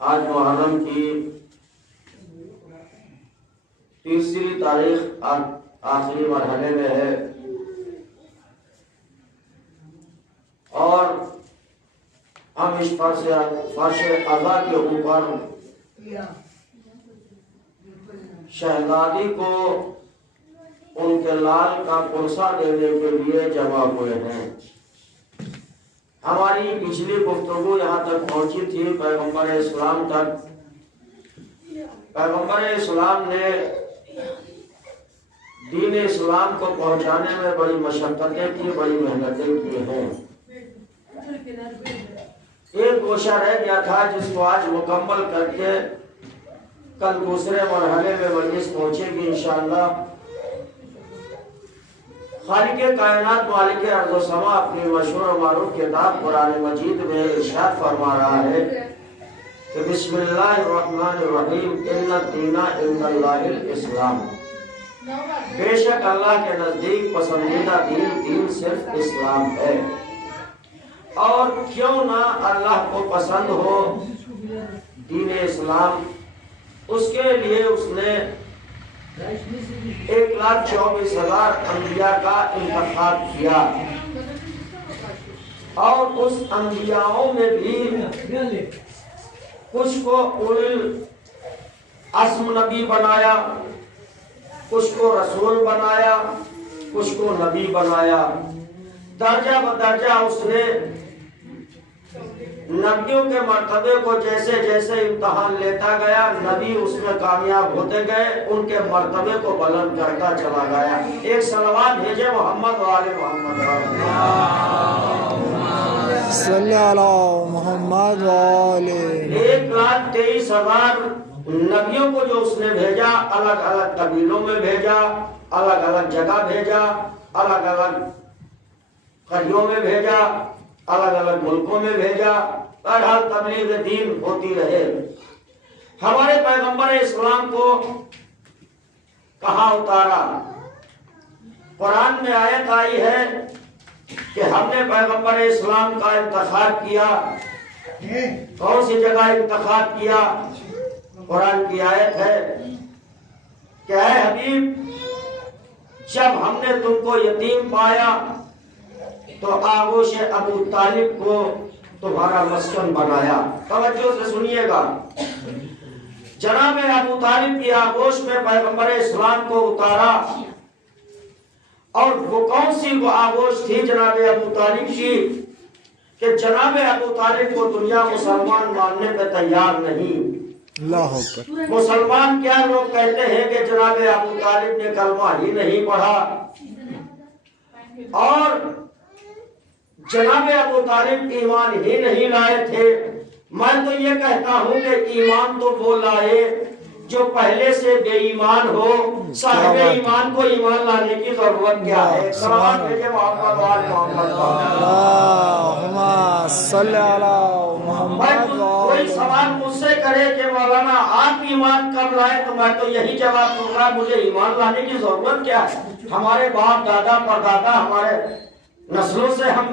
آج محرم کی تیسری تاریخ آخری مرحلے میں ہے اور ہم اس فرش عزا کے اوپر شہزادی کو ان کے لال کا قرصہ دینے کے لیے جمع ہوئے ہیں۔ ہماری پچھلی گفتگو یہاں تک پہنچی تھی پیغمبر اسلام تک۔ پیغمبر اسلام نے دین اسلام کو پہنچانے میں بڑی مشقتیں کی، بڑی محنتیں کی ہیں۔ ایک گوشہ رہ گیا تھا جس کو آج مکمل کر کے کل دوسرے مرحلے میں مجلس پہنچے گی انشاءاللہ۔ خالق کائنات مالک ارض و سما اپنی مشہور و معروف کتاب قرآن مجید میں ارشاد فرما رہا ہے کہ بسم اللہ الرحمن الرحیم ان الدین عند اللہ الاسلام، بے شک اللہ کے نزدیک پسندیدہ دین صرف اسلام ہے۔ اور کیوں نہ اللہ کو پسند ہو دین اسلام، اس کے لیے اس نے 1,24,000 انبیاء کا انتخاب کیا، اور اس انبیاءوں میں بھی کچھ کو اولو العزم نبی بنایا، کچھ کو رسول بنایا، کچھ کو نبی بنایا۔ درجہ بدرجہ اس نے نبیوں کے مرتبے کو جیسے جیسے امتحان لیتا گیا، نبی اس میں کامیاب ہوتے گئے، ان کے مرتبے کو بلند کرتا چلا گیا۔ ایک صلوات بھیجے محمد وآل محمد صلی اللہ محمد وآل۔ 1,23,000 نبیوں کو جو اس نے بھیجا، الگ الگ قبیلوں میں بھیجا، الگ الگ جگہ بھیجا، الگ الگ قریوں میں بھیجا، الگ الگ ملکوں میں بھیجا، بہرحال تبلیغ دین ہوتی رہے۔ ہمارے پیغمبر اسلام کو کہاں اتارا؟ قرآن میں آیت آئی ہے کہ ہم نے پیغمبر اسلام کا انتخاب کیا۔ کون سی جگہ انتخاب کیا؟ قرآن کی آیت ہے کہ اے حبیب، جب ہم نے تم کو یتیم پایا تو آغوش ابو طالب کو تمہارا مسکن بنایا۔ توجہ سے سنیے گا، جناب ابو طالب کی آغوش میں پیغمبر اسلام کو اتارا، اور وہ کون سی وہ آغوش تھی جناب ابو طالب کی کہ جناب ابو طالب کو دنیا مسلمان ماننے پہ تیار نہیں۔ اللہ اکبر۔ مسلمان کیا لوگ کہتے ہیں کہ جناب ابو طالب نے کلمہ ہی نہیں پڑھا، اور جناب ابو طالب ایمان ہی نہیں لائے تھے۔ میں تو یہ کہتا ہوں کہ ایمان تو وہ لائے جو پہلے سے بے ایمان ہو۔ صاحب ایمان کو ایمان لانے کی ضرورت کیا ہے؟ سلام بھیجے محمد وآل محمد۔ اللہم صلی علی محمد کوئی سوال مجھ سے کرے کہ مولانا آپ ایمان کب لائے، تو میں تو یہی جواب دوں گا، مجھے ایمان لانے کی ضرورت کیا ہے؟ ہمارے باپ دادا پردادا ہمارے نسلوں سے ہم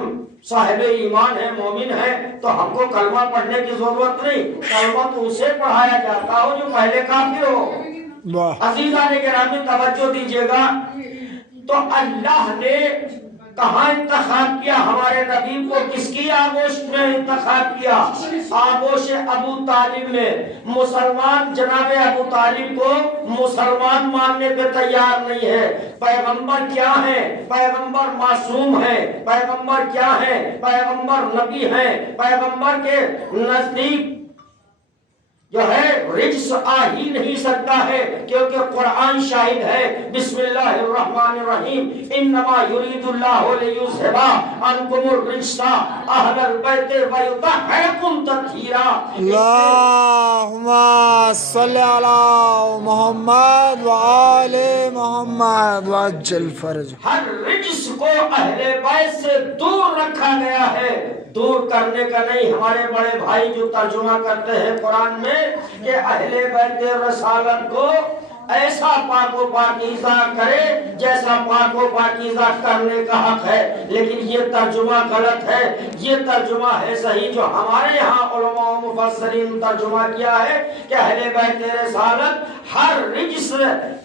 صاحب ایمان ہیں، مومن ہیں، تو ہم کو کلمہ پڑھنے کی ضرورت نہیں۔ کلمہ تو اسے پڑھایا جاتا ہو جو پہلے کافر ہو۔ عزیزان گرامی توجہ دیجیے گا، تو اللہ نے کہاں انتخاب کیا ہمارے نبی کو؟ کس کی آغوش میں انتخاب کیا؟ آغوش ابو طالب میں۔ مسلمان جناب ابو طالب کو مسلمان ماننے پہ تیار نہیں ہے۔ پیغمبر کیا ہیں؟ پیغمبر معصوم ہیں۔ پیغمبر کیا ہیں؟ پیغمبر نبی ہیں۔ پیغمبر کے نزدیک جو ہے رجس آ ہی نہیں سکتا ہے، کیونکہ قرآن شاہد ہے۔ بسم اللہ الرحمن الرحیم، انما یرید اللہ لیذھب عنکم الرجس اہل البیت ویطہرکم تطہیرا۔ اللہم صلی علی محمد وآل محمد وعجل فرج۔ ہر رجس کو اہل بیت سے دور رکھا گیا ہے، دور کرنے کا نہیں۔ ہمارے بڑے بھائی جو ترجمہ کرتے ہیں قرآن میں کہ اہل بیت رسالت کو ایسا پاک و پاکیزہ کرے جیسا پاک و پاکیزہ کرنے کا حق ہے، لیکن یہ ترجمہ غلط ہے۔ یہ ترجمہ ہے صحیح جو ہمارے ہاں علماء و مفسرین ترجمہ کیا ہے کہ اہل بیت رسالت ہر رجس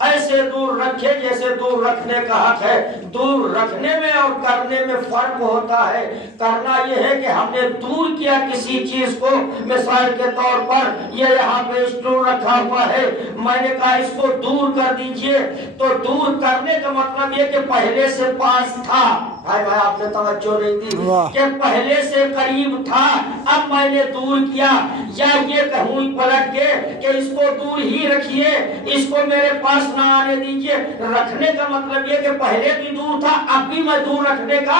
ایسے دور رکھے جیسے دور رکھنے کا حق ہے۔ دور رکھنے میں اور کرنے میں فرق ہوتا ہے۔ کرنا یہ ہے کہ ہم نے دور کیا کسی چیز کو، مثال کے طور پر یہ یہاں پہ اسٹول رکھا ہوا ہے، میں نے کہا اس کو دور کر دیجئے، تو دور کرنے کا مطلب یہ کہ پہلے سے پاس تھا۔ بھائی آپ نے توجہ نہیں دی کہ پہلے سے قریب تھا، اب میں نے دور کیا۔ یا یہ کہوں پلٹ کے کہ اس کو دور ہی رکھیے، اس کو میرے پاس نہ آنے دیجئے۔ رکھنے کا مطلب یہ کہ پہلے بھی دور تھا، اب بھی میں دور رکھنے کا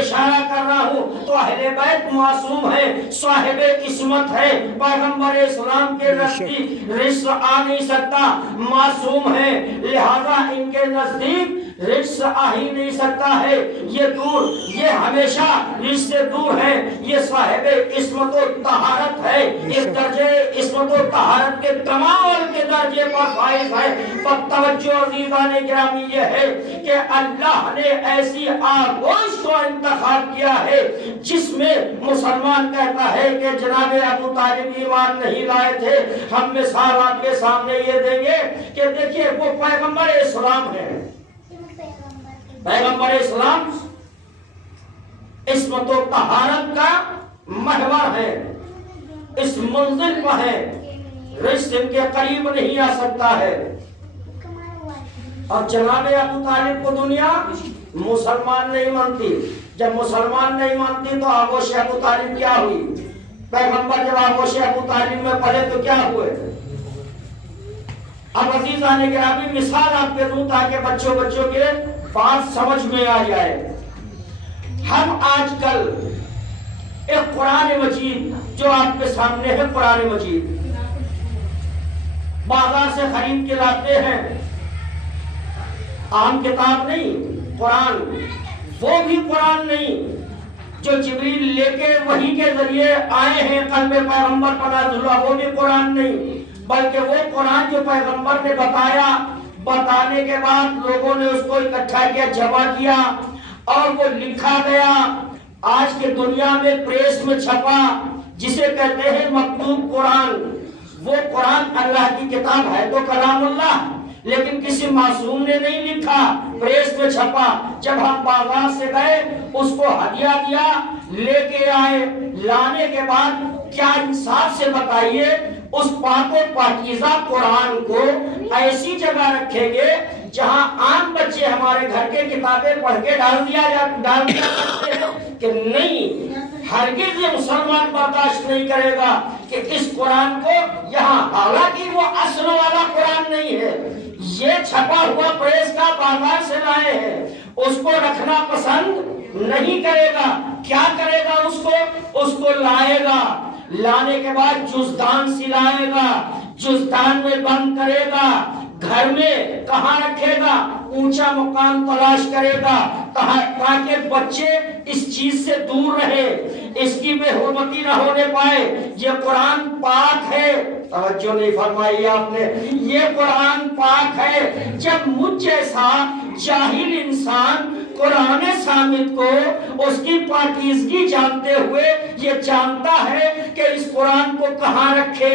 اشارہ کر رہا ہوں۔ تو اہل بیت معصوم ہے، صاحب عصمت ہے، پیغمبر اسلام کے نزدیک رجس آ نہیں سکتا، معصوم ہے، لہذا ان کے نزدیک رجس آ ہی نہیں سکتا ہے۔ یہ دور، یہ ہمیشہ رجس سے دور ہے، یہ صاحب عصمت و طہارت ہے، اس درجے عصمت و طہارت کے کمال کے درجے پر فائز ہے۔ پر توجہ عزیزان گرامی یہ ہے کہ اللہ نے ایسی آغوش کو انتخاب کیا ہے جس میں مسلمان کہتا ہے کہ جناب ابو طالب ایمان نہیں لائے تھے۔ ہم مثال آپ کے سامنے یہ دیں گے کہ دیکھیے وہ پیغمبر اسلام ہے، پیغمبر اسلام عصمت و طہارت کا محور ہے، اس منزل پر ہے، رجس ان کے قریب نہیں آ سکتا ہے۔ اور جناب ابو طالب کو دنیا مسلمان نہیں مانتی۔ جب مسلمان نہیں مانتی تو آغوش ابو طالب کیا ہوئی؟ پیغمبر جب آغوش ابو طالب میں پڑھے تو کیا ہوئے؟ اب عزیزان گرامی مثال آپ کے دوں تاکہ بچوں کے بات سمجھ میں آ جائے۔ ہم آج کل ایک قرآن مجید جو آپ کے سامنے ہے، قرآن مجید بازار سے خرید کے لاتے ہیں، عام کتاب نہیں، قرآن، وہ بھی قرآن نہیں، جو جبریل لے کے وحی کے ذریعے آئے ہیں قلب پیغمبر پر نازل ہوا، وہ بھی قرآن نہیں، بلکہ وہ قرآن جو پیغمبر نے بتایا، بتانے کے بعد لوگوں نے اس کو اکٹھا کیا، جمع کیا اور وہ لکھا گیا، آج کے دنیا میں پریس میں چھپا، جسے کہتے ہیں مکتوب قرآن۔ وہ قرآن اللہ کی کتاب ہے تو کلام اللہ، لیکن کسی معصوم نے نہیں لکھا، پریس میں چھپا۔ جب ہم بازار سے گئے اس کو ہدیہ دیا، لے کے آئے، لانے کے بعد کیا انصاف سے بتائیے اس پاک و پاکیزہ قرآن کو ایسی جگہ رکھیں گے جہاں عام بچے ہمارے گھر کے کتابیں پڑھ کے ڈال دیا کرتے ہیں کہ نہیں، ہرگز یہ مسلمان برداشت نہیں کرے گا کہ اس قرآن کو یہاں، حالانکہ وہ اصل والا قرآن نہیں ہے، یہ چھپا ہوا پریس کا بازار سے لائے ہیں، اس کو رکھنا پسند نہیں کرے گا۔ کیا کرے گا؟ اس کو لائے گا، لانے کے بعد جزدان سلائے گا، جزدان میں بند کرے گا، گھر میں کہاں رکھے گا؟ اونچا مقام تلاش کرے گا تاکہ بچے اس چیز سے دور رہے، اس کی بے حرمتی نہ ہونے پائے۔ یہ قرآن پاک ہے، توجہ نہیں فرمائی آپ نے، یہ قرآن پاک ہے۔ جب مجھ جیسا جاہل انسان قرآن صامت کو اس کی پاکیزگی جانتے ہوئے یہ جانتا ہے کہ اس قرآن کو کہاں رکھے،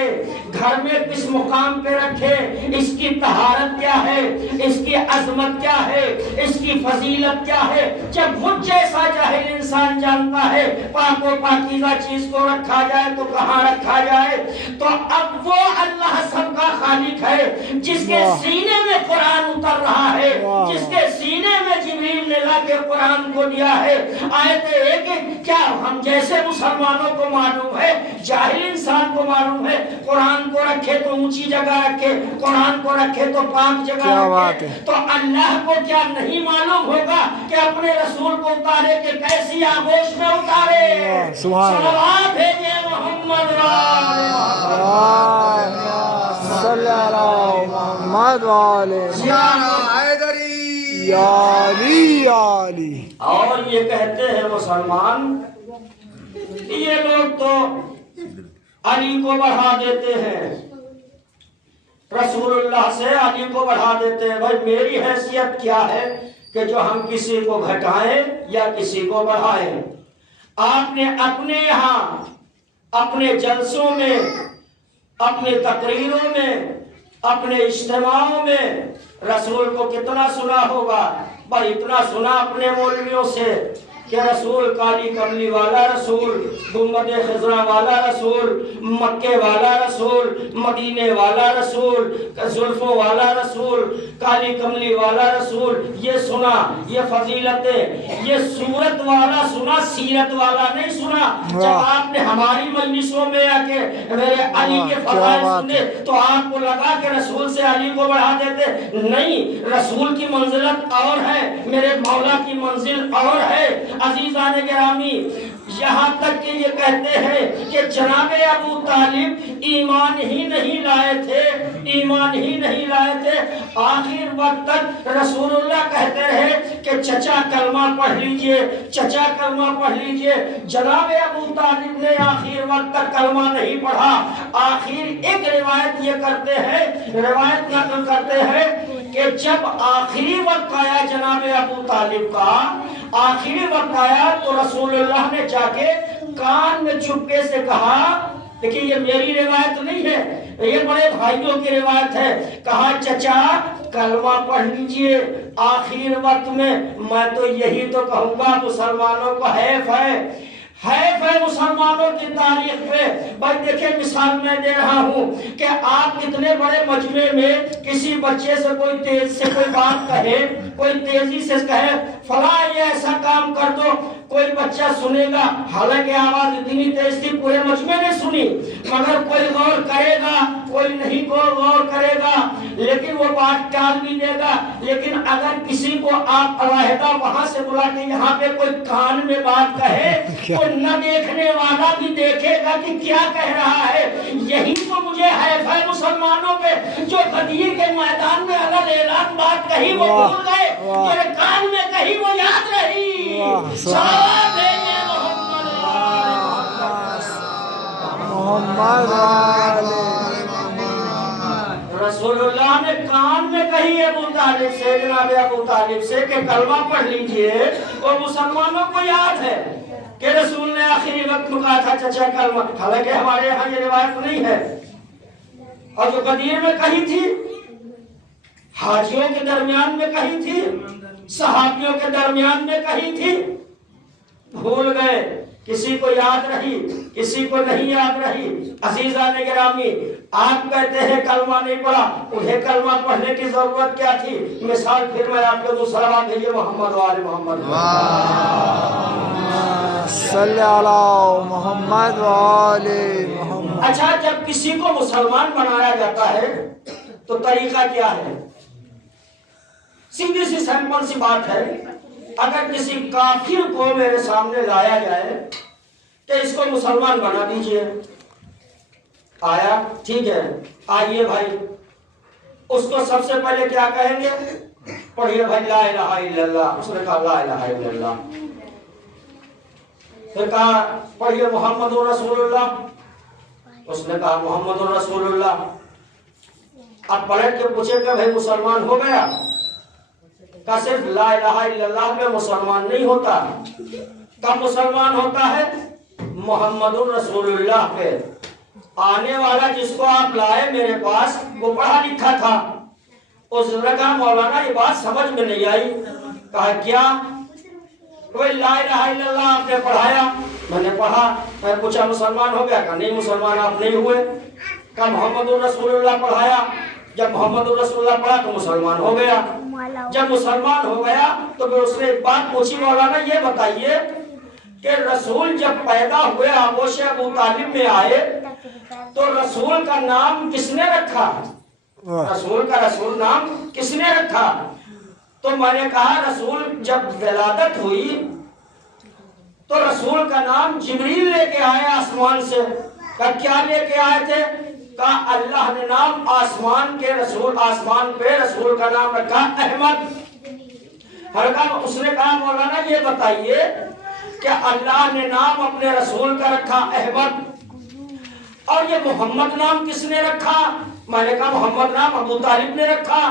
گھر میں کس مقام پہ رکھے، اس کی طہارت کیا ہے، اس کی عظمت کیا ہے، اس کی فضیلت کیا ہے، جب مجھ جیسا جاہل انسان جانتا ہے پاک و پاکیزہ چیز کو رکھا جائے تو کہاں رکھا جائے، تو اب وہ اللہ سب کا خالق ہے جس کے سینے میں قرآن اتر رہا ہے، جس کے سینے میں جبریل نے لا کے قرآن کو دیا ہے۔ آیت ہے کہ کیا ہم جیسے مسلمانوں کو معلوم ہے، جاہل انسان کو معلوم ہے قرآن کو رکھے تو اونچی جگہ رکھے، قرآن کو رکھے تو پاک جگہ رکھے، تو اللہ کو کیا نہیں معلوم ہوگا کہ اپنے رسول کو اتارے کہ کیسی آغوش میں اتارے؟ صلوات بھیجے محمد صلی اللہ محمد علی۔ اور یہ کہتے ہیں مسلمان، یہ لوگ تو علی کو بڑھا دیتے ہیں، رسول اللہ سے علی کو بڑھا دیتے ہیں۔ بھائی میری حیثیت کیا ہے کہ جو ہم کسی کو گھٹائیں یا کسی کو بڑھائیں؟ آپ نے اپنے یہاں اپنے جلسوں میں، اپنے تقریروں میں، اپنے اجتماعوں میں رسول کو کتنا سنا ہوگا؟ بھائی اتنا سنا اپنے مولویوں سے کہ رسول کالی کملی والا رسول، گنبد خضرا والا رسول، مکے والا رسول، مدینے والا رسول، زلفوں والا رسول، کالی کملی والا رسول، یہ سنا، یہ فضیلتیں، یہ صورت والا سنا، سیرت والا نہیں سنا۔ جب آپ نے ہماری مجلسوں میں آ کے میرے علی کے فضائل سنے تو آپ کو لگا کہ رسول سے علی کو بڑھا دیتے؟ نہیں، رسول کی منزلت اور ہے، میرے مولا کی منزل اور ہے۔ عزیزان گرامی، یہاں تک کہ یہ کہتے ہیں کہ جناب ابو طالب ایمان ہی نہیں لائے تھے، ایمان ہی نہیں لائے تھے، آخر وقت تک رسول اللہ کہتے رہے کہ چچا کلمہ پڑھ لیجئے، چچا کلمہ پڑھ لیجئے۔ جناب ابو طالب نے آخر وقت تک کلمہ نہیں پڑھا۔ آخر ایک روایت یہ کرتے ہیں، روایت نقل کرتے ہیں کہ جب آخری وقت آیا جناب ابو طالب کا، آخری وقت آیا تو رسول اللہ نے جا کے کان میں چپکے سے کہا، دیکھیں یہ میری روایت نہیں ہے، یہ بڑے بھائیوں کی روایت ہے، کہا چچا کلمہ پڑھ لیجئے آخر وقت میں۔ میں تو یہی تو کہوں گا مسلمانوں کو حیف ہے مسلمانوں کی تاریخ پہ۔ بھائی دیکھیں مثال میں دے رہا ہوں کہ آپ اتنے بڑے مجمع میں کسی بچے سے کوئی تیز سے کوئی بات کہے، کوئی تیزی سے کہے فلاں یہ ایسا کام کر دو، کوئی بچہ سنے گا، حالانکہ آواز اتنی تیز تھی پورے مجمع نے سنی، مگر کوئی غور کرے گا، کوئی نہیں غور کرے گا، لیکن وہ بات ٹال بھی دے گا۔ لیکن اگر کسی کو آپ علیحدہ وہاں سے بلا کے یہاں پہ کوئی کان میں بات کہے تو نہ دیکھنے والا بھی دیکھے گا کہ کیا کہہ رہا ہے۔ یہی تو مجھے حیف ہے مسلمانوں پہ، جو غدیر کے میدان میں اگر اعلان بات کہی وہ بھول گئے، میرے کان میں کہی وہ یاد رہی۔ صلوات ہے محمد محمد وآل رسولullah نے کان میں کہی ابو طالب سے، جناب ابو طالب سے کہ کلمہ پڑھ لیجئے، اور مسلمانوں کو یاد ہے کہ رسول نے آخری وقت میں کہا تھا چچا کلمہ، حالانکہ ہمارے یہاں یہ روایت نہیں ہے، اور جو غدیر میں کہی تھی، حاجیوں کے درمیان میں کہی تھی، صحابیوں کے درمیان میں کہی تھی، بھول گئے، کسی کو یاد رہی، کسی کو نہیں یاد رہی۔ عزیزان گرامی، آپ کہتے ہیں کلمہ نہیں پڑھا، انہیں کلمہ پڑھنے کی ضرورت کیا تھی؟ مثال پھر میں آپ کو دوں، صلوات بھیجئے محمد و آل محمد صلی علی محمد وآل محمد۔ اچھا، جب کسی کو مسلمان بنایا جاتا ہے تو طریقہ کیا ہے؟ سیدھی سی سمپل سی بات ہے، اگر کسی کافر کو میرے سامنے لایا جائے کہ اس کو مسلمان بنا دیجئے، آیا، ٹھیک ہے، آئیے بھائی، اس کو سب سے پہلے کیا کہیں گے؟ پڑھیے بھائی لا الہ الا اللہ، اس نے کہا لا الہ الا اللہ، پھر کہا پڑھیے محمد رسول اللہ، اس نے کہا محمد رسول اللہ، اب پلٹ کے پوچھے کہ بھائی مسلمان ہو گیا؟ کہ صرف لا الہ الا اللہ پہ مسلمان نہیں ہوتا، کب مسلمان ہوتا ہے؟ محمد رسول اللہ پہ۔ آنے والا جس کو آپ لائے میرے پاس وہ پڑھا لکھا تھا، اس نے کہا مولانا یہ بات سمجھ میں نہیں آئی، کہا کیا؟ کوئی لا الہ الا اللہ آپ نے پڑھایا، میں نے پڑھا، میں پوچھا مسلمان ہو گیا؟ کہا نہیں مسلمان آپ نہیں ہوئے۔ کہا محمد رسول اللہ پڑھایا، جب محمد رسول اللہ پڑھا تو مسلمان ہو گیا، جب مسلمان ہو گیا تو پھر اس نے ایک بات پوچھی مولانا یہ بتائیے کہ رسول جب پیدا ہوئے آغوش ابو طالب میں آئے تو رسول کا نام کس نے رکھا؟ رسول کا رسول نام کس نے رکھا؟ تو میں نے کہا رسول جب ولادت ہوئی تو رسول کا نام جبریل لے کے آئے آسمان سے۔ کہا کیا لے کے آئے تھے؟ کہا اللہ نے نام آسمان کے رسول، آسمان پہ رسول کا نام رکھا احمد۔ اس نے کہا مولانا یہ بتائیے کہ اللہ نے نام اپنے رسول کا رکھا احمد، اور یہ محمد نام کس نے رکھا؟ میں نے کہا محمد نام ابو طالب نے رکھا۔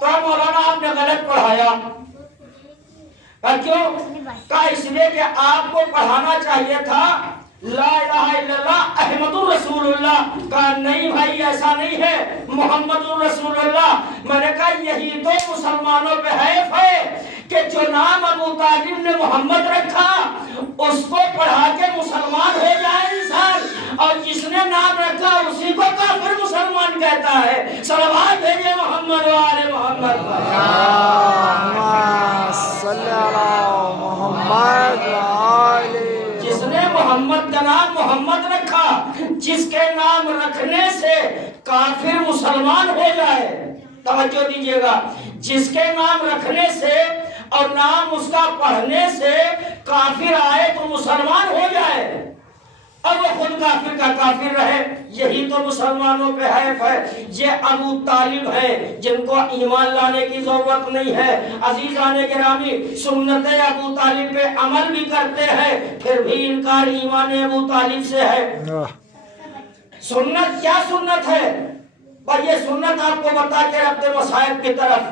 تو مولانا آپ نے غلط پڑھایا۔ کیوں؟ کہا اس لیے کہ آپ کو پڑھانا چاہیے تھا لا الہ الا اللہ احمد رسول اللہ۔ کہا نہیں بھائی ایسا نہیں ہے، محمد رسول اللہ۔ میں نے کہا یہی تو مسلمانوں پہ حیف ہے کہ جو نام ابو طالب نے محمد رکھا اس کو پڑھا کے مسلمان ہو جائے انسان، اور جس نے نام رکھا اسی کو کافر مسلمان کہتا ہے۔ صلوات بھیجئے محمد و آل محمد۔ صلی علی محمد وآل جس نے محمد کا نام محمد رکھا، جس کے نام رکھنے سے کافر مسلمان ہو جائے، توجہ دیجئے گا، جس کے نام رکھنے سے اور نام اس کا پڑھنے سے کافر آئے تو مسلمان ہو جائے، اور وہ خود کافر کا کافر رہے، یہی تو مسلمانوں پہ حیف ہے۔ یہ ابو طالب ہے جن کو ایمان لانے کی ضرورت نہیں ہے۔ عزیزان گرامی، سنت ابو طالب پہ عمل بھی کرتے ہیں، پھر بھی انکار ایمان ابو طالب سے ہے۔ سنت کیا سنت ہے؟ پر یہ سنت آپ کو بتا کے رب مصائب کی طرف،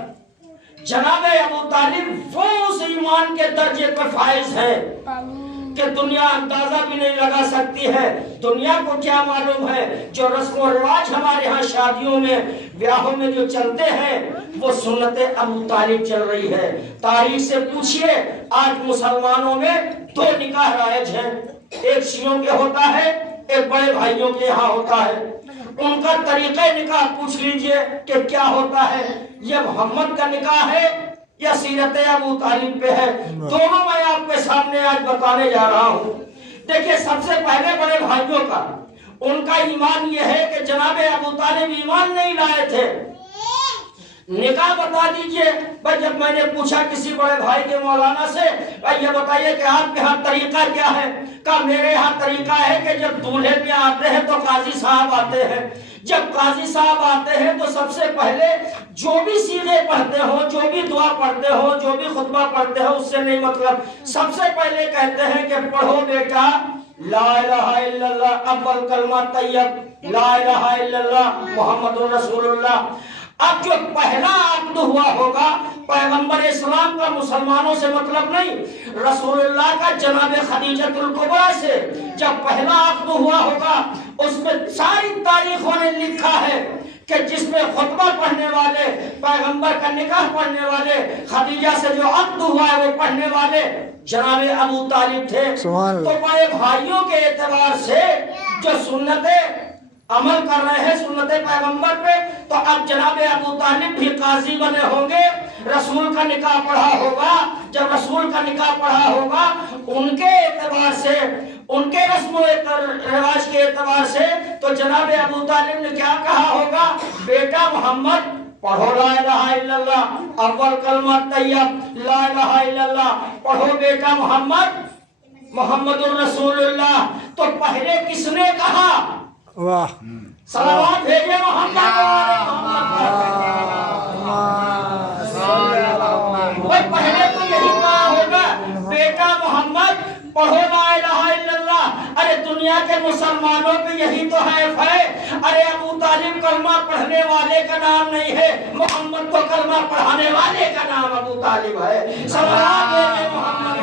جناب ابو طالب وہ اس ایمان کے درجے پر فائز ہے کہ دنیا اندازہ بھی نہیں لگا سکتی ہے۔ دنیا کو کیا معلوم ہے جو رسم و رواج ہمارے ہاں شادیوں میں بیاہوں میں جو چلتے ہیں وہ سنت ابو طالب چل رہی ہے۔ تاریخ سے پوچھئے آج مسلمانوں میں دو نکاح رائج ہیں، ایک شیعوں کے ہوتا ہے، ایک بڑے بھائیوں کے یہاں ہوتا ہے۔ ان کا طریقہ نکاح پوچھ لیجئے کہ کیا ہوتا ہے، یہ محمد کا نکاح ہے یا سیرت ابو طالب پہ ہے؟ دونوں میں آپ کے سامنے آج بتانے جا رہا ہوں۔ دیکھیں سب سے پہلے بڑے بھائیوں کا، ان کا ایمان یہ ہے کہ جناب ابو طالب ایمان نہیں لائے تھے۔ نکاح بتا دیجئے۔ بھائی جب میں نے پوچھا کسی بڑے بھائی کے مولانا سے بھائی یہ بتائیے کہ آپ کے ہاں طریقہ کیا ہے؟ کہا میرے ہاں طریقہ ہے کہ جب دولہے میں آتے ہیں تو قاضی صاحب آتے ہیں، جب قاضی صاحب آتے ہیں تو سب سے پہلے جو بھی سیغے پڑھتے ہو، جو بھی دعا پڑھتے ہو، جو بھی خطبہ پڑھتے ہو، اس سے نہیں مطلب، سب سے پہلے کہتے ہیں کہ پڑھو بیٹا لا الہ الا اللہ اول کلمہ طیب لا الہ الا اللہ محمد رسول اللہ۔ اب جو پہلا عقد ہوا ہوگا پیغمبر اسلام کا مسلمانوں سے مطلب نہیں، رسول اللہ کا جناب خدیجۃ الکبریٰ سے جب پہلا عقد ہوا ہوگا، اس میں ساری تاریخوں نے لکھا ہے کہ جس میں خطبہ پڑھنے والے، پیغمبر کا نکاح پڑھنے والے، خدیجہ سے جو عقد ہوا ہے وہ پڑھنے والے جناب ابو طالب تھے۔ تو بڑے بھائیوں کے اعتبار سے جو سنتیں عمل کر رہے ہیں سنت پیغمبر پہ، تو اب جناب ابو طالب بھی قاضی بنے ہوں گے، رسول کا نکاح پڑھا ہوگا۔ جب رسول کا نکاح پڑھا ہوگا ان کے اعتبار سے، ان کے رسم و رواج کے اعتبار سے، تو جناب ابو طالب نے کیا کہا ہوگا؟ بیٹا محمد پڑھو لا الہ الا اللہ اول کلمہ طیب لا الہ الا اللہ، پڑھو بیٹا محمد محمد الرسول اللہ۔ تو پہلے کس نے کہا؟ واہ صلوات بھیجے محمد بھائی، پہلے تو یہی کہا ہوگا بیٹا محمد پڑھو لا الہ الا اللہ۔ ارے دنیا کے مسلمانوں پہ یہی تو حیف ہے۔ ارے ابو طالب کلمہ پڑھنے والے کا نام نہیں ہے، محمد تو کلمہ پڑھانے والے کا نام ابو طالب ہے۔ صلوات بھیجے محمد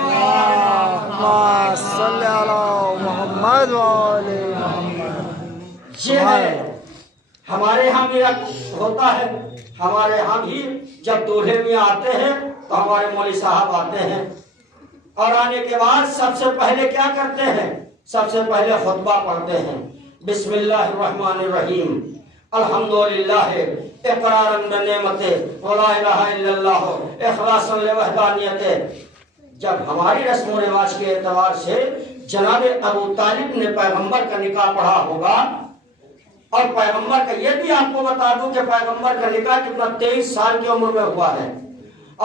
صلی علی محمد وعلی محمد۔ یہ ہے ہمارے ہاں بھی ہوتا ہے، ہمارے ہاں بھی جب دولہے میں آتے ہیں تو ہمارے مولوی صاحب آتے ہیں، اور آنے کے بعد سب سے پہلے کیا کرتے ہیں؟ سب سے پہلے خطبہ پڑھتے ہیں، بسم اللہ الرحمن الرحیم الحمدللہ اقرارا بنعمت ولا الہ الا اللہ اخلاصا لوحدانیت۔ جب ہماری رسم و رواج کے اعتبار سے جناب ابو طالب نے پیغمبر کا نکاح پڑھا ہوگا، اور پیغمبر کا یہ بھی آپ کو بتا دوں کہ پیغمبر کا نکاح کتنا 23 سال کی عمر میں ہوا ہے،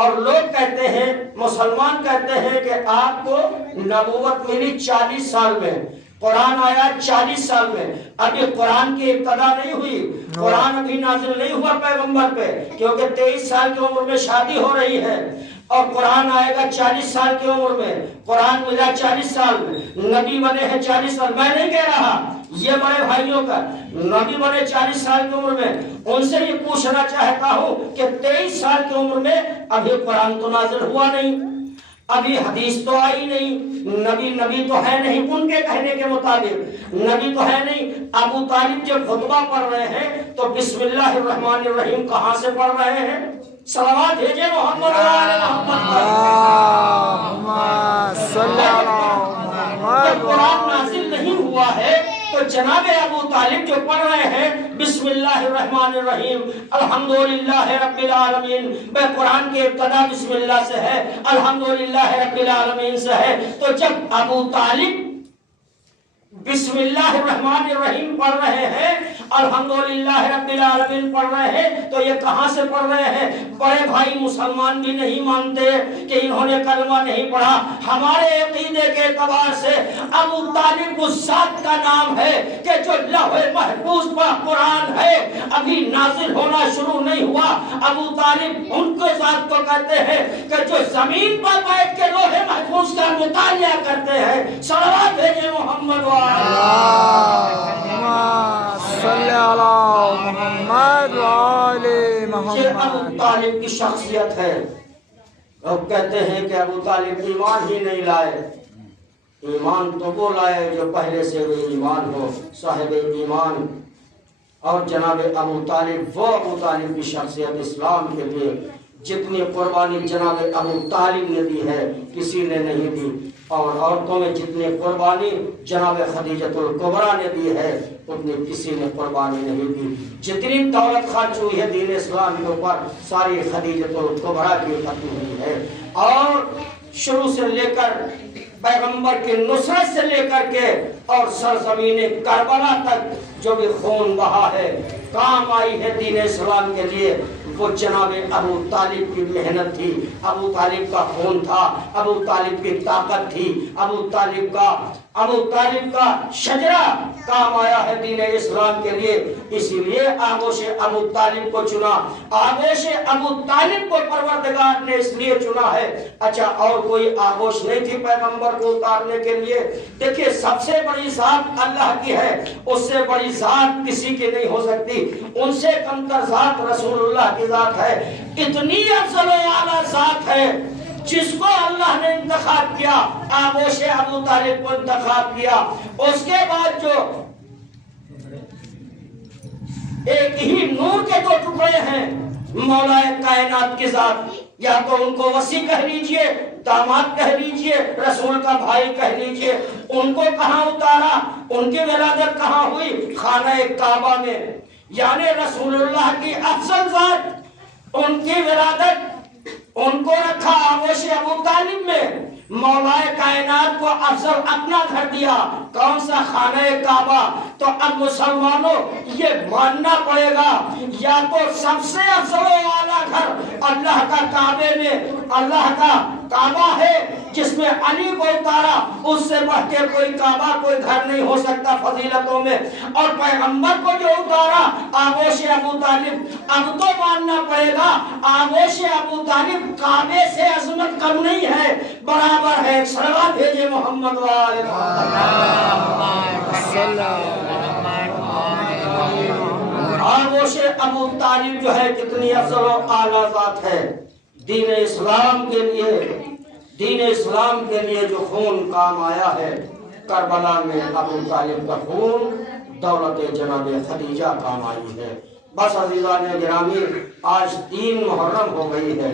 اور لوگ کہتے ہیں، مسلمان کہتے ہیں کہ آپ کو نبوت ملی 40 سال میں، قرآن آیا 40 سال میں۔ ابھی قرآن کی ابتدا نہیں ہوئی، قرآن ابھی نازل نہیں ہوا پیغمبر پہ، کیونکہ 23 سال کی عمر میں شادی ہو رہی ہے، اور قرآن آئے گا 40 سال کی عمر میں، قرآن ملا 40 سال میں، نبی بنے ہیں 40 سال۔ میں نہیں کہہ رہا، یہ بڑے بھائیوں کا نبی بنے 40 سال کی عمر میں، ان سے یہ پوچھنا چاہتا ہوں کہ 23 سال کی عمر میں ابھی قرآن تو نازل ہوا نہیں، ابھی حدیث تو آئی نہیں، نبی تو ہے نہیں، ان کے کہنے کے مطابق نبی تو ہے نہیں۔ ابو طالب جب خطبہ پڑھ رہے ہیں تو بسم اللہ الرحمن الرحیم کہاں سے پڑھ رہے ہیں؟ صلوات بھیجے محمد صلی علی محمد۔ قرآن نازل نہیں ہوا ہے تو جناب ابو طالب جو پڑھ رہے ہیں بسم اللہ الرحمن الرحیم الحمدللہ رب العالمین، بے قرآن کے ابتدا بسم اللہ سے ہے، الحمدللہ رب العالمین سے ہے، تو جب ابو طالب بسم اللہ الرحمن الرحیم پڑھ رہے ہیں، الحمدللہ رب العالمین پڑھ رہے ہیں، تو یہ کہاں سے پڑھ رہے ہیں؟ بڑے بھائی مسلمان بھی نہیں مانتے کہ انہوں نے کلمہ نہیں پڑھا۔ ہمارے عقیدے کے اعتبار سے ابو طالب اس ذات کا نام ہے کہ جو لوح محفوظ پر قرآن ہے، ابھی نازل ہونا شروع نہیں ہوا۔ ابو طالب ان کے ذات کو کہتے ہیں کہ جو زمین پر بیٹھ کے لوح محفوظ کا مطالعہ کرتے ہیں۔ صلوات بھیجے محمد صلی علی محمد وعلی محمد۔ یہ ابو طالب کی شخصیت ہے۔ لوگ کہتے ہیں کہ ابو طالب ایمان ہی نہیں لائے، ایمان تو وہ لائے جو پہلے سے وہ ایمان ہو، صاحب ایمان۔ اور جناب ابو طالب، وہ ابو طالب کی شخصیت اسلام کے لیے جتنی قربانی جناب ابو طالب نے دی ہے کسی نے نہیں دی، اور عورتوں میں جتنی قربانی جناب خدیجۃ الکبریٰ نے دی ہے اتنی کسی نے قربانی نہیں دی۔ جتنی دولت خرچ ہوئی ہے دین اسلام کے اوپر ساری خدیجۃ الکبریٰ کی خرچ ہوئی ہے، اور شروع سے لے کر پیغمبر کی نصرت سے لے کر کے اور سرزمین کربلا تک جو بھی خون بہا ہے، کام آئی ہے دین اسلام کے لیے، وہ جناب ابو طالب کی محنت تھی، ابو طالب کا خون تھا، ابو طالب کی طاقت تھی، ابو طالب کا ابو طالب کا شجرہ کام آیا ہے دین اسلام کے لیے، اسی لیے آغوش ابو طالب کو چنا، آغوش ابو طالب کو پروردگار نے اس لیے چنا ہے۔ اچھا اور کوئی آغوش نہیں تھی پیغمبر کو اتارنے کے لیے؟ دیکھیں سب سے بڑی ذات اللہ کی ہے، اس سے بڑی ذات کسی کی نہیں ہو سکتی، ان سے کمتر ذات رسول اللہ کی ذات ہے۔ اتنی افضل و اعلیٰ ذات ہے جس کو اللہ نے انتخاب کیا، آغوش ابو طالب کو انتخاب کیا۔ اس کے بعد جو ایک ہی نور کے دو ٹکڑے ہیں، مولا کائنات کی ذات، یا تو ان کو وسیع کہہ لیجئے، داماد کہہ لیجئے، رسول کا بھائی کہہ لیجئے، ان کو کہاں اتارا؟ ان کی ولادت کہاں ہوئی؟ خانہ کعبہ میں، یعنی رسول اللہ کی افضل ذات، ان کی ولادت ان کو رکھا آغوش ابو طالب میں، مولا کائنات کو افضل اپنا گھر دیا، کون سا؟ خانہ کعبہ۔ تو اب مسلمانوں یہ ماننا پڑے گا، یا تو سب سے افضل و اعلیٰ گھر اللہ کا کعبے میں، اللہ کا کعبہ ہے جس میں علی کو اتارا، اس سے بڑھ کے کوئی کعبہ کوئی گھر نہیں ہو سکتا فضیلتوں میں، اور پیغمبر کو جو اتارا آغوش ابو طالب، اب تو ماننا پڑے گا آغوش ابو طالب کعبے سے عظمت کم نہیں ہے، برابر ہے۔ صلوات بھیجے محمد وآلہ آغوش ابو طالب جو ہے کتنی افضل و اعلیٰ ذات ہے دین اسلام کے لیے، دین اسلام کے لیے جو خون کام آیا ہے کربلا میں، ابو طالب کا خون دولت جناب خدیجہ کام آئی ہے۔ بس عزیزان گرامی، آج 3 محرم ہو گئی ہے،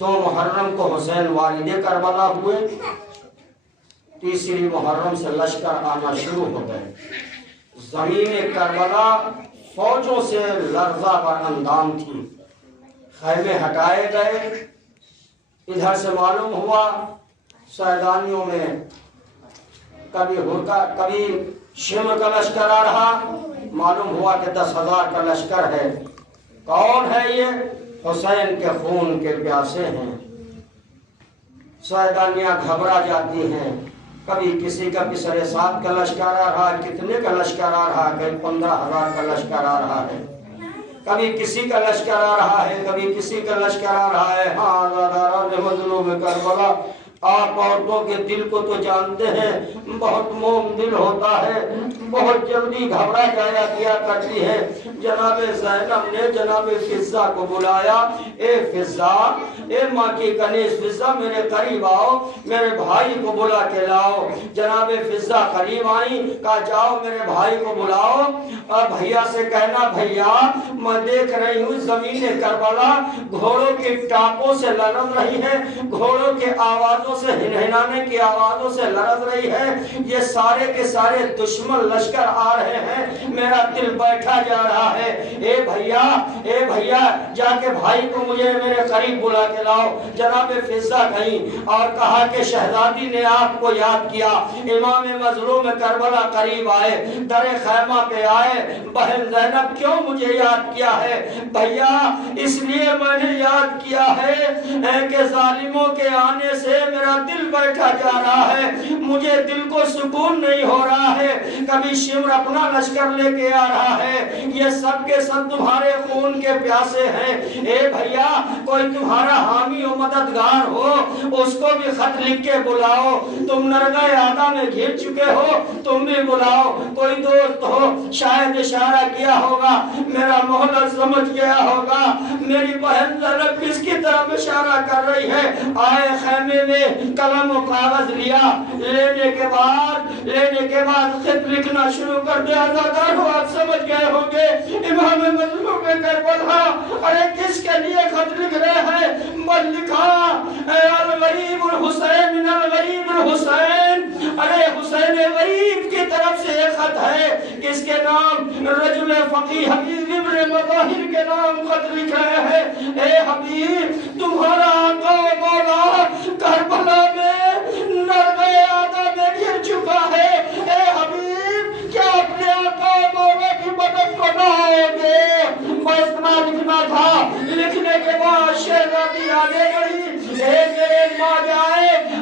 2 محرم کو حسین والد کربلا ہوئے، تیسری محرم سے لشکر آنا شروع ہو گئے، زمین کربلا فوجوں سے لرزہ بر اندام تھی، خیمے ہٹائے گئے، ادھر سے معلوم ہوا سیدانیوں میں کبھی شمر کا لشکر آ رہا، معلوم ہوا کہ 10,000 کا لشکر ہے۔ کون ہے یہ؟ حسین کے خون کے پیاسے ہیں۔ سیدانیاں گھبرا جاتی ہیں، کبھی کسی کا پسرے 7 کا لشکر آ رہا، کتنے کا لشکر آ رہا ہے، 15,000 کا لشکر آ رہا ہے، کبھی کسی کا لشکر آ رہا ہے، کبھی کسی کا لشکر آ رہا ہے۔ ہاں آزاداران مظلوم کربلا، آپ عورتوں کے دل کو تو جانتے ہیں، بہت موم دل ہوتا ہے، بہت جلدی گھبرا جایا کیا کرتی ہے۔ جناب زینب نے جناب فضہ کو بلایا، اے فضہ، اے ماں کی کنیز فضہ، میرے قریب آؤ، میرے بھائی کو بلا کے لاؤ۔ جناب فضہ قریب آئیں، کہا جاؤ میرے بھائی کو بلاؤ، اور بھیا سے کہنا بھیا میں دیکھ رہی ہوں زمین کربلا گھوڑوں کی ٹاپوں سے لرز رہی ہے، گھوڑوں کے آوازوں سے، ہنہنانے کی آوازوں سے لرز رہی ہے، یہ سارے کے سارے دشمن لشکر آ رہے ہیں، میرا دل بیٹھا جا رہا ہے۔ اے بھیا جا کے بھائی کو مجھے میرے قریب بلا کے لاؤ۔ جناب فضہ گئیں اور کہا کہ شہزادی نے آپ کو یاد کیا، امام مظلوم کربلا قریب آئے، در خیمہ پہ آئے، بہن زینب کیوں مجھے یاد کیا ہے؟ بھیا اس لیے میں نے یاد کیا ہے کہ ظالموں کے آنے سے میرا دل بیٹھا جا رہا ہے، مجھے دل کو سکون نہیں ہو رہا ہے، کبھی شمر اپنا لشکر لے کے آ رہا ہے، یہ سب کے سب تمہارے خون کے پیاسے ہیں۔ اے بھیا کوئی تمہارا حامی و مددگار ہو، اس کو بھی خط لکھ کے بلاؤ، تم نرگہ آدھا میں گھر چکے ہو، تم بھی بلاؤ، کوئی دوست ہو، شاید اشارہ کیا ہوگا، میرا مہلت سمجھ گیا ہوگا، میری بہن زینب کس کی طرف اشارہ کر رہی ہے۔ آئے خیمے میں، قلم و کاغذ لیا، لینے کے بعد خط لکھنا شروع کر دیا۔ آزادار ہو، آپ سمجھ گئے ہوں گے امام مظلوم کربلا ارے کس کے لیے خط لکھ رہے ہیں؟ بل لکھا اے الغریب الحسین من الغریب الحسین، ارے حسین غریب کی طرف سے ایک خط ہے، کس کے نام؟ رجل فقیہ حبیب ابن مظاہر کے نام خط لکھ رہے ہیں۔ اے حبیب تمہارا آقا و مولا کربلا میں نرغہ آدھا میں گر چکا ہے، اے حبیب کیا اپنے آقا و مولا کی مدد کو نہ آؤ گے؟ بس اتنا لکھنا تھا۔ لکھنے کے بعد شہزادی آگے بڑھی، اے میرے ماں جائے،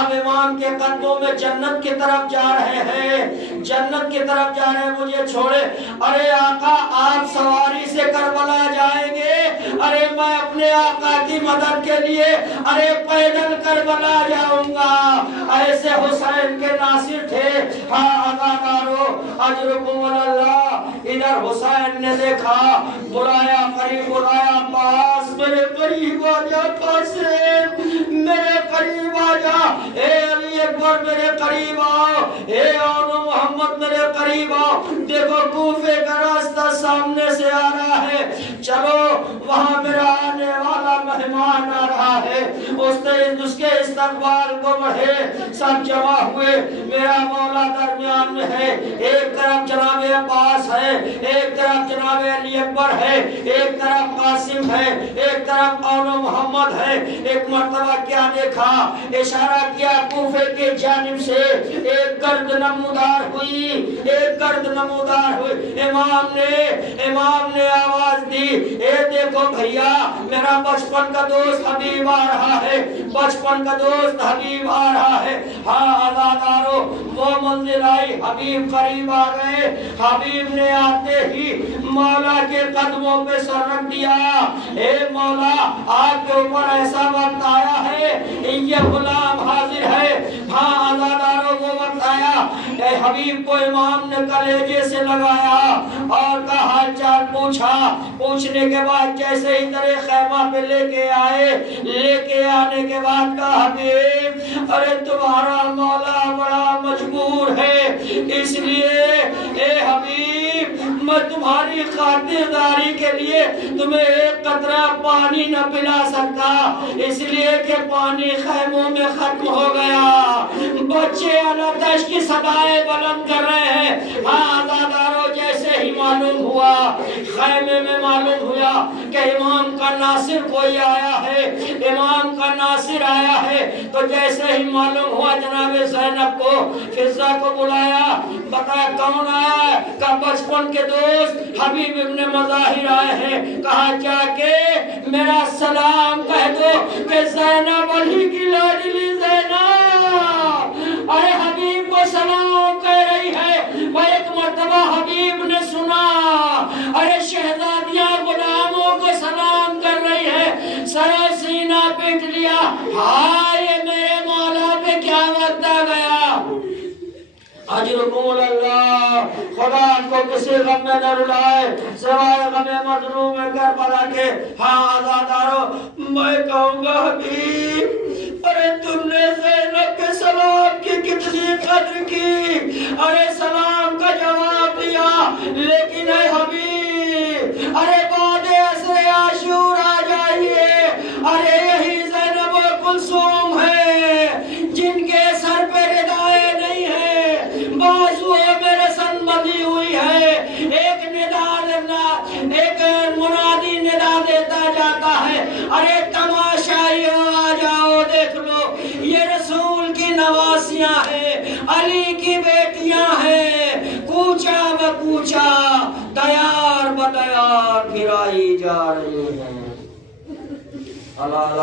اب امام کے قدموں میں جنت کی طرف جا رہے ہیں، جنت کی طرف جا رہے ہیں، مجھے چھوڑے۔ ارے آقا آپ سواری سے کربلا جائیں گے؟ ارے میں اپنے آقا کی مدد کے لیے ارے پیدل کربلا جاؤں گا۔ ایسے حسین کے ناصر تھے۔ ہاں عزادارو اجرکم اللہ، ادھر حسین نے دیکھا، بلایا قریب، بلایا پاس، میرے قریب آ جا قاسم، میرے قریب آ جا، اے علی اکبر میرے قریب آؤ، اے آن محمد میرے قریب آؤ۔ دیکھو کوفے کا راستہ سامنے سے آ رہا ہے، چلو وہاں میرا آنے والا مہمان آ رہا ہے۔ اس کے استقبال کو بڑھے، سب جمع ہوئے، میرا مولا درمیان میں ہے، ایک طرف جناب عباس ہے، ایک طرف جناب علی اکبر ہے، ایک طرف قاسم ہے، ایک طرف آن محمد ہے۔ ایک مرتبہ کیا دیکھا، اشارہ کیا کوفے کے جانب سے، ایک گرد نمودار ہوئی، ایک گرد نمودار ہوئی۔ امام نے آواز دی، اے دیکھو بھیا، میرا بچپن کا دوست حبیب آ رہا ہے، بچپن کا دوست حبیب آ رہا ہے۔ ہاں عزادارو وہ منزل آئی، حبیب قریب آ گئے۔ حبیب نے آتے ہی مولا کے قدموں پہ سر رکھ دیا، اے مولا آپ کے اوپر ایسا وقت آیا ہے، یہ غلام حاضر ہے۔ ہاں عزادارو وہ وقت آیا، اے حبیب کو امام نے کلیجے سے لگایا اور کا حال چال پوچھا۔ پوچھنے کے بعد جیسے ہی در خیمہ پہ لے کے آئے، لے کے آنے کے بعد کہا حبیب ارے تمہارا مولا بڑا مجبور ہے، اس لیے اے حبیب میں تمہاری خاطرداری کے لیے تمہیں ایک قطرہ پانی نہ پلا سکتا، اس لیے کہ پانی خیموں میں ختم ہو گیا۔ بچے الاتش کی صدائیں بلند کر رہے ہیں۔ ہاں عزادارو جیسے ہی معلوم ہوا، خیمے میں معلوم ہوا کہ امام کا ناصر کوئی آیا ہے، امام کا ناصر آیا ہے، تو جیسے ہی معلوم ہوا جناب زینب کو، فضہ کو بلایا، بتایا کون آیا ہے؟ کہا بچپن کے دوست حبیب ابن مظاہر آئے ہیں۔ کہا جا کے میرا سلام کہہ دو کہ زینب علی کی لاڈلی زینب ارے حبیب کو سلام کہہ رہی ہے۔ وہ ایک مرتبہ حبیب نے سنا، ارے شہزادیاں غلاموں کو سلام کر رہی ہے، سر سینہ پیٹ لیا، ہائے میرے مولا پہ کیا وقت آ گیا۔ اجرکم اللہ، خدا کو کسی غم میں نہ رلائے سوائے غم مظلوم کربلا کے۔ ہاں عزادارو میں کہوں گا حبیب ارے تم نے زینب کے سلام کی کتنی قدر کی، ارے سلام کا جواب دیا، لیکن اے حبیب ارے بعد عصر عاشور آ جائیے، ارے یہی زینب و کلثوم ہے جن کے سر پہ ردائیں نہیں ہیں، بازوئے میرے سن بندھی ہوئی ہے۔ ایک ایک منادی ندا دیتا جاتا ہے، ارے تماشائیو آ جاؤ دیکھ لو، یہ رسول کی نواسیاں ہیں، علی کی بیٹیاں ہیں، کوچا بکوچا تیار بتیار پھرائی جا رہی ہیں۔ اللہ